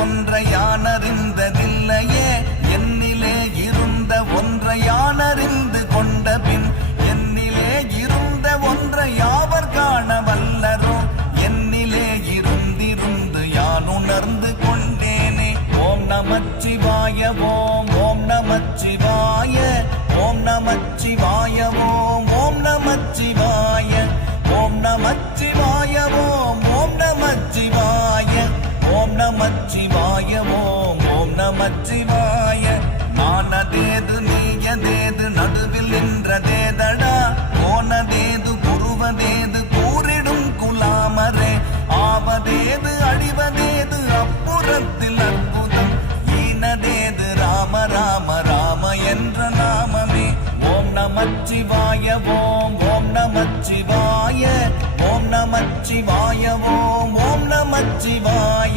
ஒன்றை யான் அறிந்ததில்லையே, என்னிலே இருந்த ஒன்றை யான் அறிந்து கொண்ட பின் என்னிலே இருந்த ஒன்றை யாவர் காண வல்லரோ, என்னிலே இருந்திருந்து யான் உணர்ந்து கொண்டேனே. ஓம் நமச்சிவாய ஓம் ஓம் நமச்சிவாய ஓம் நமச்சிவாய ஓம் ஓம் நமச்சிவாய ஓம் நமச்சிவாய ஓம் ஓம் நமச்சிவாய ஓம் நமச்சிவாய ஓம் ஓம் நமச்சிவாய. நானதேது நீயதேது நடுவில் நின்றதேதடா, போனதேது குருவதேது கூறிடும் குலாமரே, ஆவதேது அழிவதேது அப்புறத்தில் அற்புதம், ஈனதேது ராம ராம ராம என்ற நாமமே. ஓம் நமச்சிவாய ஓம் ஓம் நமச்சிவாய ஓம் நமச்சிவாய ஓம் ஓம் நமச்சிவாய.